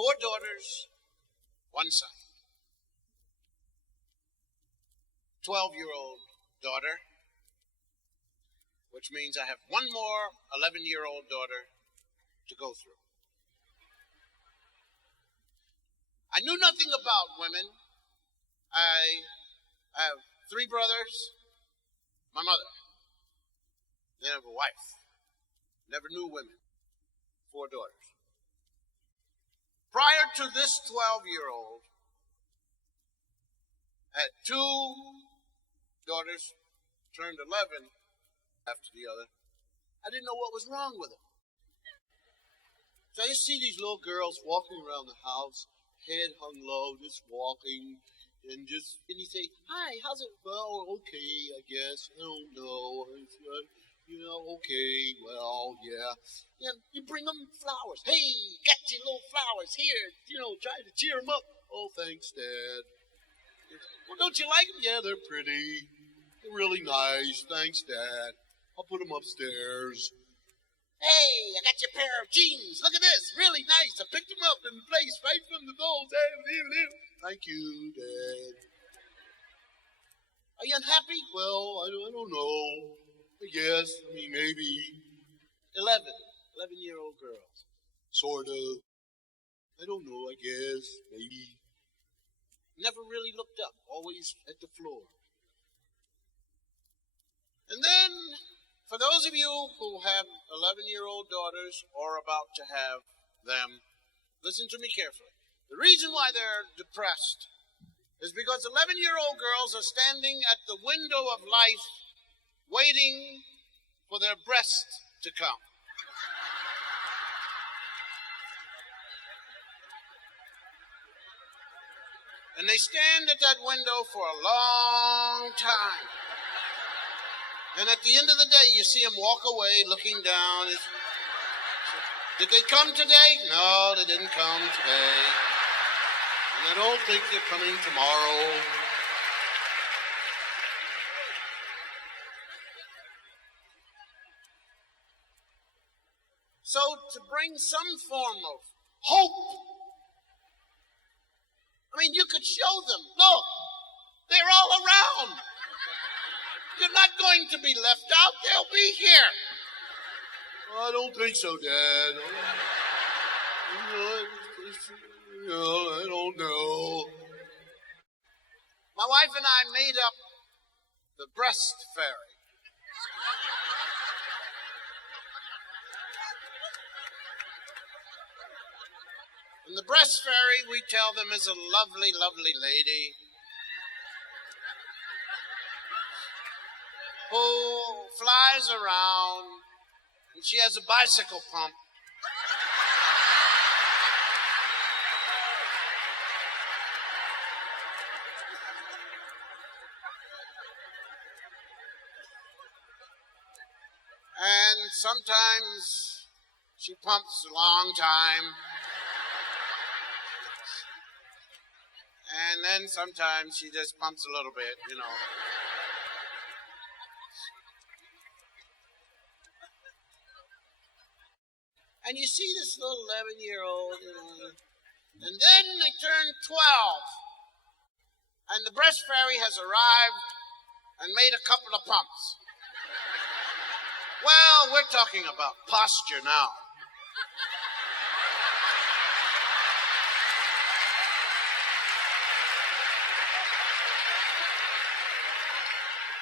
4 daughters, 1 son. 12-year-old daughter, which means I have 1 more 11-year-old daughter to go through. I knew nothing about women. I have 3 brothers, my mother. Then I have a wife. Never knew women. 4 daughters. Prior to this 12-year-old, I had 2 daughters, turned 11 after the other. I didn't know what was wrong with them. So I used to see these little girls walking around the house, head hung low, just walking, and you say, "Hi, how's it?" "Well, okay, I guess. I don't know. Okay, well, yeah." You bring them flowers. "Hey, got your little flowers here. Try to cheer them up." "Oh, thanks, Dad." "Well, don't you like them?" "Yeah, they're pretty. They're really nice. Thanks, Dad. I'll put them upstairs." "Hey, I got your pair of jeans. Look at this. Really nice. I picked them up in place right from the dolls." "Thank you, Dad." "Are you unhappy?" "Well, I don't know. I guess. Maybe." 11-year-old girls. "Sort of. I don't know, I guess. Maybe." Never really looked up. Always at the floor. And then, for those of you who have 11-year-old daughters or about to have them, listen to me carefully. The reason why they're depressed is because 11-year-old girls are standing at the window of life waiting for their breast to come. And they stand at that window for a long time. And at the end of the day, you see them walk away looking down. Did they come today? No, they didn't come today. And I don't think they're coming tomorrow. So to bring some form of hope, you could show them, look, they're all around. You're not going to be left out. They'll be here. "I don't think so, Dad. I don't know." My wife and I made up the breast fairy. And the breast fairy, we tell them, is a lovely, lovely lady who flies around, and she has a bicycle pump. And sometimes she pumps a long time. And then sometimes she just pumps a little bit, And you see this little 11-year-old, and then they turn 12. And the breast fairy has arrived and made a couple of pumps. Well, we're talking about posture now.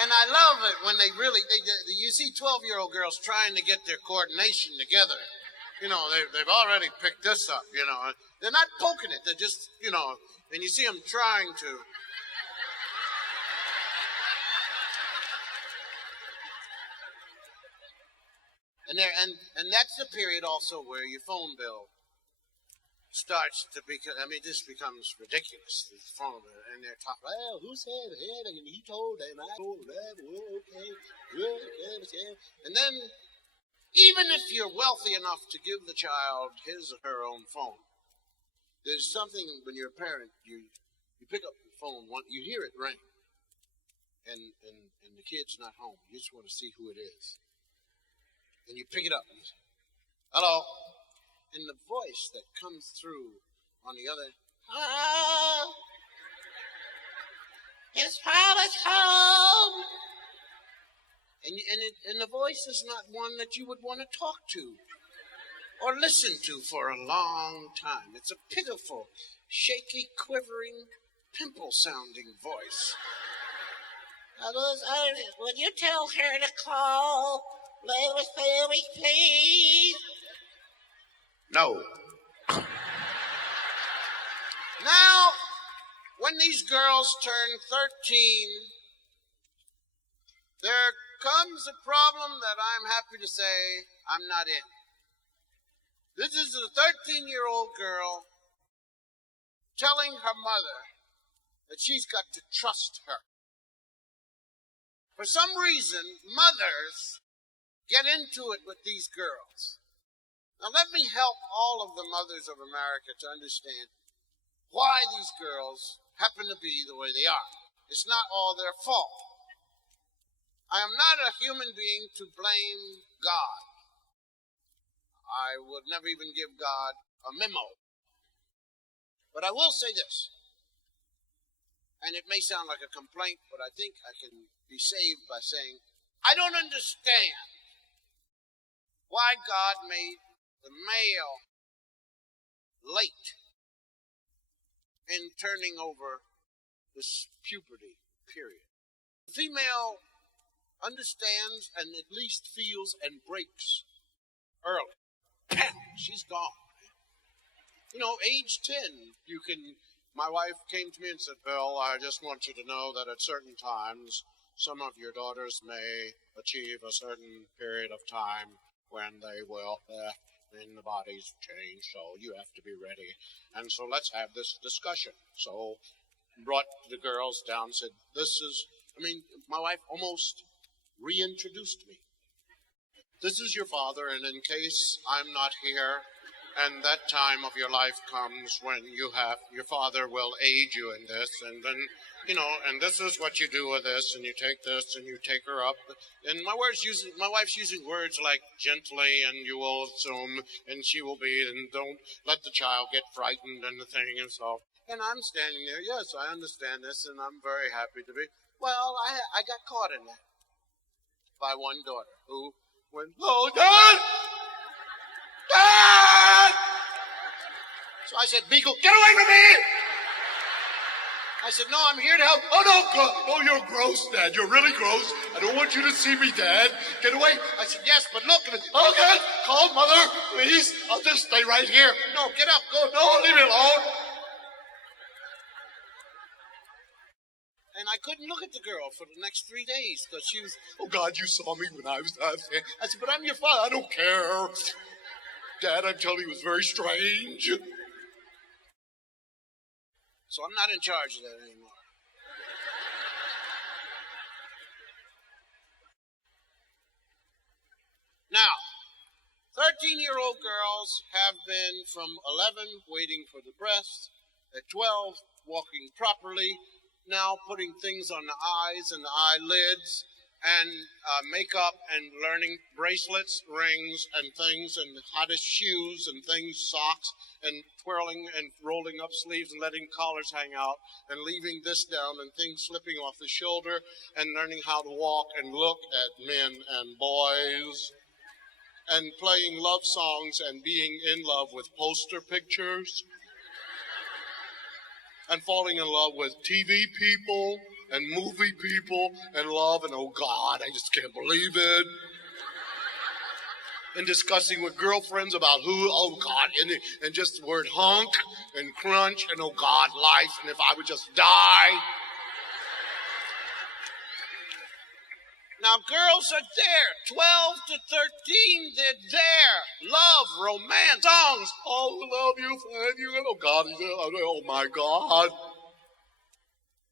And I love it when you see 12-year-old girls trying to get their coordination together. They've already picked this up, They're not poking it. They're just, and you see them trying to. And that's the period also where your phone bill starts to become, this becomes ridiculous. This phone, and they're talking, "Well, who said it? And he told, and I told that, okay. And then, even if you're wealthy enough to give the child his or her own phone, there's something when you're a parent, you pick up the phone, you hear it ring, and the kid's not home. You just want to see who it is. And you pick it up and you say, "Hello." And the voice that comes through On the other, oh, his father's home. And the voice is not one that you would want to talk to or listen to for a long time. It's a pitiful, shaky, quivering, pimple-sounding voice. Would you tell her to call Lois Family, please? No. Now, when these girls turn 13, there comes a problem that I'm happy to say I'm not in. This is a 13-year-old girl telling her mother that she's got to trust her. For some reason, mothers get into it with these girls. Now let me help all of the mothers of America to understand why these girls happen to be the way they are. It's not all their fault. I am not a human being to blame God. I would never even give God a memo. But I will say this, and it may sound like a complaint, but I think I can be saved by saying, I don't understand why God made the male late in turning over this puberty period. The female understands and at least feels and breaks early. She's gone. You know, age 10, my wife came to me and said, Bill, I just want you to know that at certain times, some of your daughters may achieve a certain period of time when they will, and the bodies change, so you have to be ready. And so let's have this discussion. So brought the girls down, said, my wife almost reintroduced me. This is your father, and in case I'm not here, and that time of your life comes when your father will aid you in this, and then, and this is what you do with this, and you take this, and you take her up. And my wife's using words like gently, and you will assume, and she will be, and don't let the child get frightened, and the thing, and so. And I'm standing there, yes, I understand this, and I'm very happy to be. Well, I got caught in that by one daughter who went, oh, Dad! Dad! So I said, Beagle, get away from me! I said, no, I'm here to help. Oh, no, oh, you're gross, Dad. You're really gross. I don't want you to see me, Dad. Get away. I said, yes, but look. Oh, Dad, call Mother, please. I'll just stay right here. No, get up, go. No, leave me alone. And I couldn't look at the girl for the next 3 days because she was, oh, God, you saw me when I was there. I said, but I'm your father. I don't care. Dad, I'm telling you, it was very strange. So I'm not in charge of that anymore. Now, 13-year-old girls have been from 11 waiting for the breast, at 12 walking properly, now putting things on the eyes and the eyelids, and makeup and learning bracelets, rings, and things, and hottest shoes and things, socks, and twirling and rolling up sleeves and letting collars hang out and leaving this down and things slipping off the shoulder and learning how to walk and look at men and boys and playing love songs and being in love with poster pictures and falling in love with TV people and movie people and love, and oh God, I just can't believe it. And discussing with girlfriends about who, oh God, and just the word hunk and crunch and oh God, life, and if I would just die. Now girls are there, 12 to 13, they're there. Love, romance, songs, oh, love you, find you, and oh God, oh my God.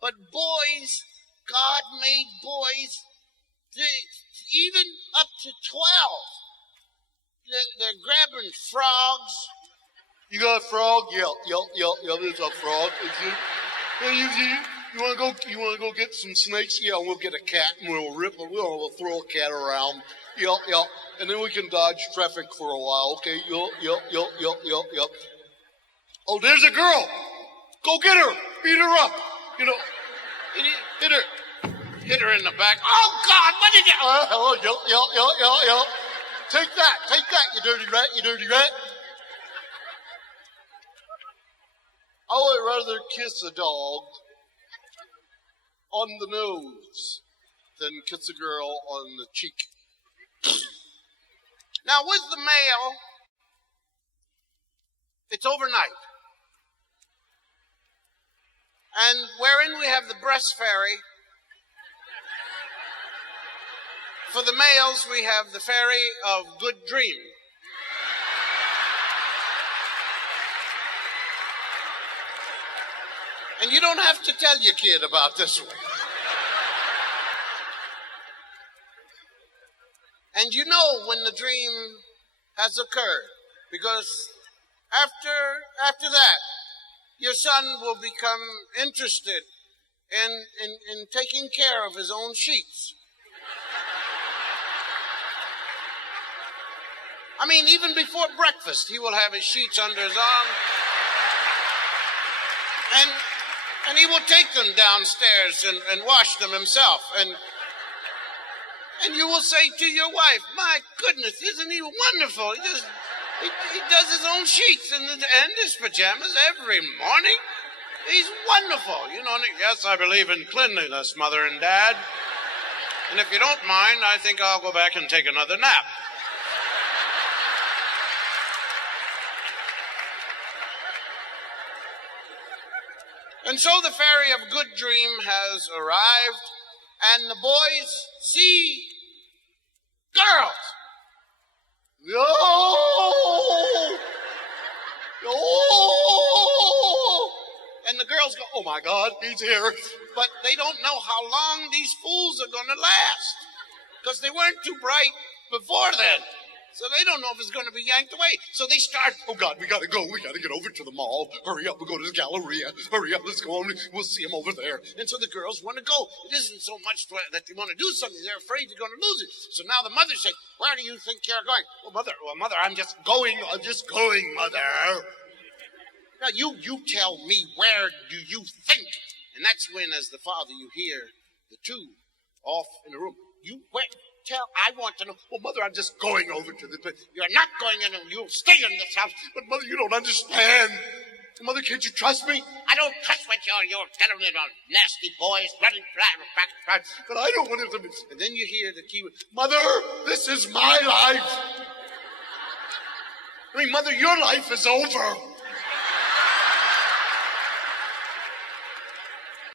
But boys, God made boys, even up to 12. They're grabbing frogs. You got a frog? Yeah, there's a frog. You want to go get some snakes? Yeah, we'll get a cat and we'll throw a cat around. Yeah. And then we can dodge traffic for a while, okay? Yep. Oh, there's a girl. Go get her. Beat her up. You know, hit her. Hit her in the back. Oh, God, what did you... yo. Take that, you dirty rat, you dirty rat. I would rather kiss a dog on the nose than kiss a girl on the cheek. Now, with the male, it's overnight. And wherein we have the breast fairy, for the males, we have the fairy of good dream. And you don't have to tell your kid about this one. And you know when the dream has occurred, because after that, your son will become interested in taking care of his own sheets. I mean, even before breakfast, he will have his sheets under his arm. And he will take them downstairs and wash them himself. And you will say to your wife, my goodness, isn't he wonderful? He does his own sheets and his pajamas every morning. He's wonderful. You know, yes, I believe in cleanliness, Mother and Dad. And if you don't mind, I think I'll go back and take another nap. And so the fairy of good dream has arrived, and the boys see girls. And the girls go, oh my God, he's here. But they don't know how long these fools are going to last, because they weren't too bright before then. So they don't know if it's going to be yanked away. So they start, oh God, we got to go. We got to get over to the mall. Hurry up, we'll go to the Galleria. Hurry up, let's go on. We'll see him over there. And so the girls want to go. It isn't so much that they want to do something. They're afraid they're going to lose it. So now the mother says, where do you think you're going? Well, mother, I'm just going, mother. Now, you tell me, where do you think? And that's when, as the father, you hear the two off in the room. I want to know. Well, Mother, I'm just going over to the place. You're not going in, and you'll stay in this house. But, Mother, you don't understand. Mother, can't you trust me? I don't trust what you're telling me about nasty boys running back. But I don't want it to be. And then you hear the key word, Mother, this is my life. I mean, Mother, your life is over.